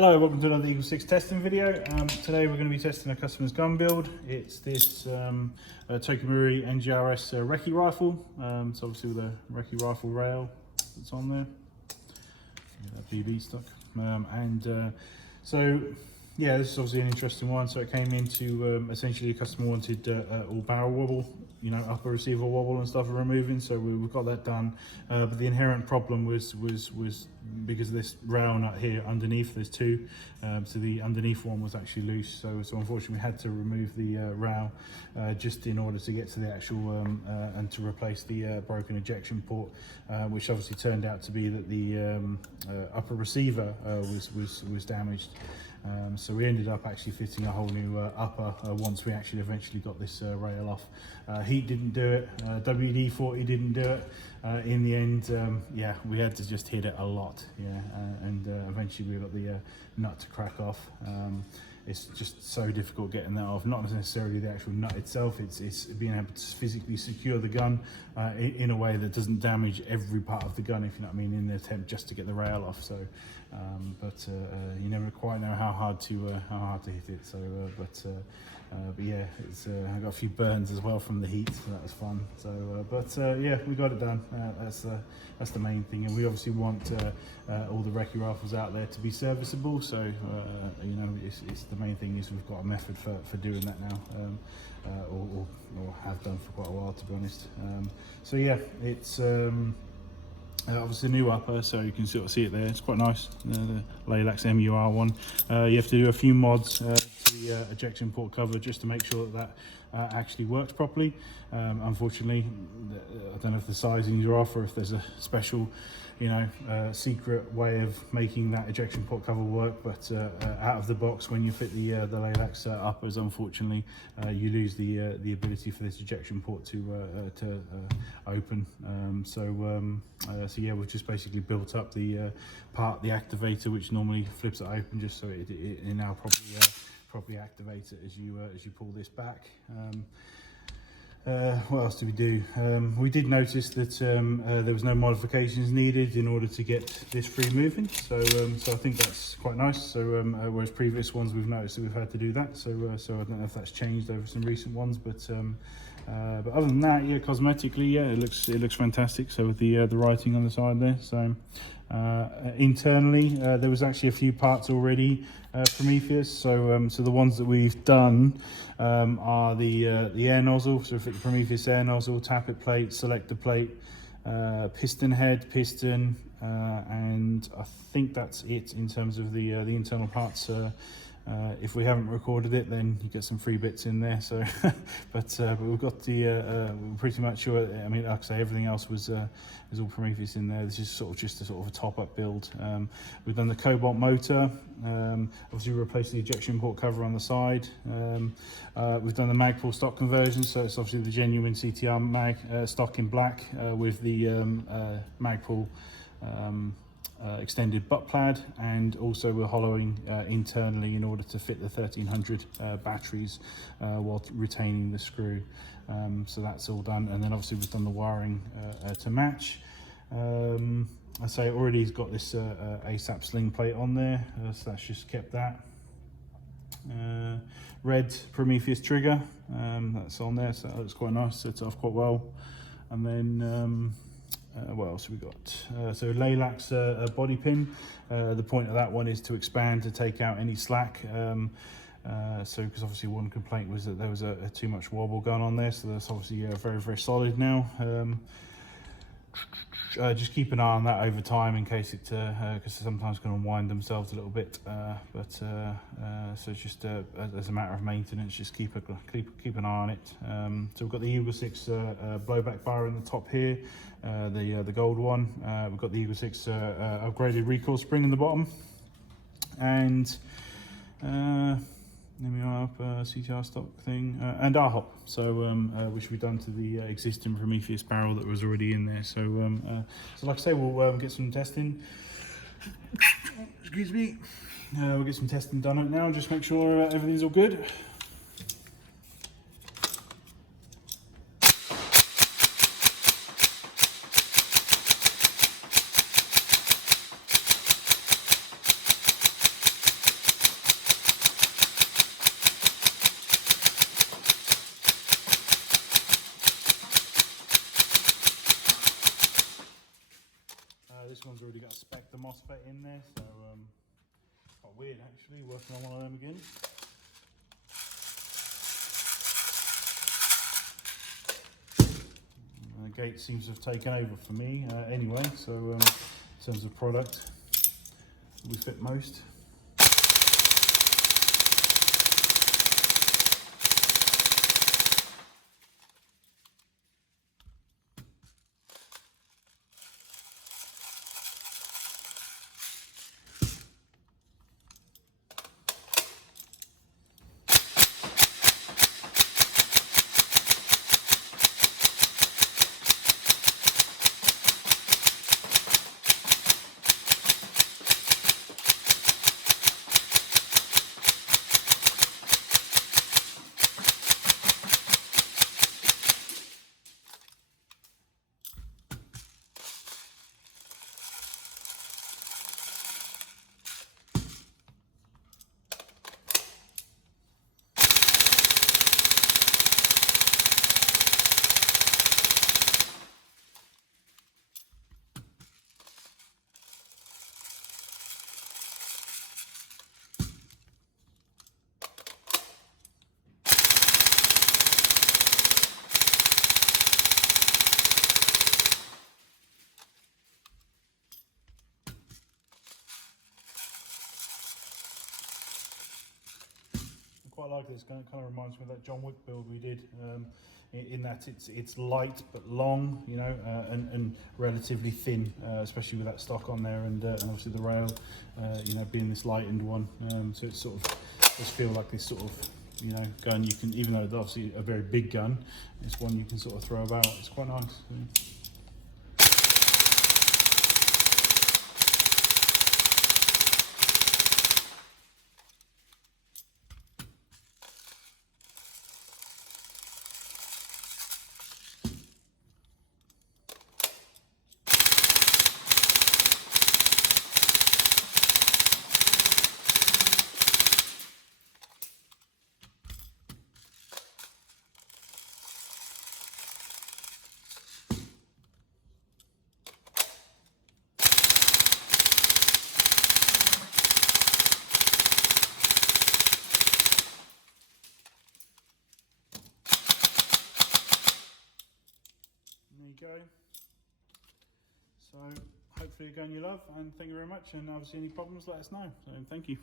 Hello, welcome to another EagleSix testing video. Today we're going to be testing a customer's gun build. It's this TM Recce Recce Rifle. It's obviously with a Recce Rifle rail that's on there. That BB stuck. So yeah, this is obviously an interesting one. So it came into essentially a customer wanted all barrel wobble, you know, upper receiver wobble and stuff removing. So we've got that done. But the inherent problem was because of this rail nut here underneath. There's two, so the underneath one was actually loose. So unfortunately we had to remove the rail just in order to get to the actual and to replace the broken ejection port, which obviously turned out to be that the upper receiver was damaged. So we ended up actually fitting a whole new upper once we actually eventually got this rail off. Heat didn't do it, WD-40 didn't do it. In the end, yeah, we had to just hit it a lot, yeah, and eventually we got the nut to crack off. It's just so difficult getting that off, not necessarily the actual nut itself, it's being able to physically secure the gun in a way that doesn't damage every part of the gun, if you know what I mean, in the attempt just to get the rail off. So but you never quite know how hard to hit it. So but yeah, it's I got a few burns as well from the heat, so that was fun. So yeah, we got it done. That's the main thing, and we obviously want all the Recce rifles out there to be serviceable. So you know, it's the main thing is we've got a method for doing that now, or have done for quite a while, to be honest. So yeah, it's obviously a new upper, so you can sort of see it there. It's quite nice, the Laylax MUR one. You have to do a few mods to the ejection port cover just to make sure that actually works properly. Unfortunately, I don't know if the sizings are off or if there's a special, you know, secret way of making that ejection port cover work, but out of the box, when you fit the Laylax uppers, unfortunately you lose the ability for this ejection port to open. So yeah, we've just basically built up the the activator, which normally flips it open, just so it now properly activates it as you pull this back. What else did we do? We did notice that there was no modifications needed in order to get this free moving, so I think that's quite nice. So whereas previous ones we've noticed that we've had to do that, so I don't know if that's changed over some recent ones, but other than that, yeah, cosmetically, yeah, it looks fantastic. So with the writing on the side there. So internally, there was actually a few parts already Prometheus. So the ones that we've done are the air nozzle. So for the Prometheus air nozzle, tappet plate, selector plate, piston head, piston, and I think that's it in terms of the internal parts. If we haven't recorded it, then you get some free bits in there. So, but we've got the pretty much sure. I mean, like I say, everything else was is all Prometheus in there. This is just a sort of a top-up build. We've done the Cobalt motor. Obviously, we replaced the ejection port cover on the side. We've done the Magpul stock conversion, so it's obviously the genuine CTR mag stock in black with the Magpul extended butt pad, and also we're hollowing internally in order to fit the 1300 batteries while retaining the screw. So that's all done, and then obviously we've done the wiring to match. I say already he's got this ASAP sling plate on there, so that's just kept that. Red Prometheus trigger, that's on there, so that looks quite nice, sets it off quite well. And then what else have we got? So Laylax body pin. The point of that one is to expand to take out any slack. So because obviously one complaint was that there was a too much wobble gun on there, so that's obviously very solid now. Just keep an eye on that over time in case it, because sometimes can unwind themselves a little bit. So it's just as a matter of maintenance, just keep an eye on it. So we've got the EagleSix blowback bar in the top here, the gold one. We've got the EagleSix upgraded recoil spring in the bottom, and then we are up CTR stock thing, and our hop, so which we've done to the existing Prometheus barrel that was already in there. So so like I say, we'll get some testing. Excuse me. We'll get some testing done on it now, just make sure everything's all good. already got a Spectre Mosfet in there, so quite weird actually working on one of them again. The gate seems to have taken over for me anyway, so in terms of product, we fit most. Quite like this. Kind of reminds me of that John Wick build we did. In that it's light but long, you know, and relatively thin, especially with that stock on there, and obviously the rail, you know, being this lightened one. So it sort of does feel like this sort of, you know, gun you can, even though it's obviously a very big gun, it's one you can sort of throw about. It's quite nice. Yeah. There you go. So hopefully a gun you love, and thank you very much, and obviously any problems let us know. So thank you.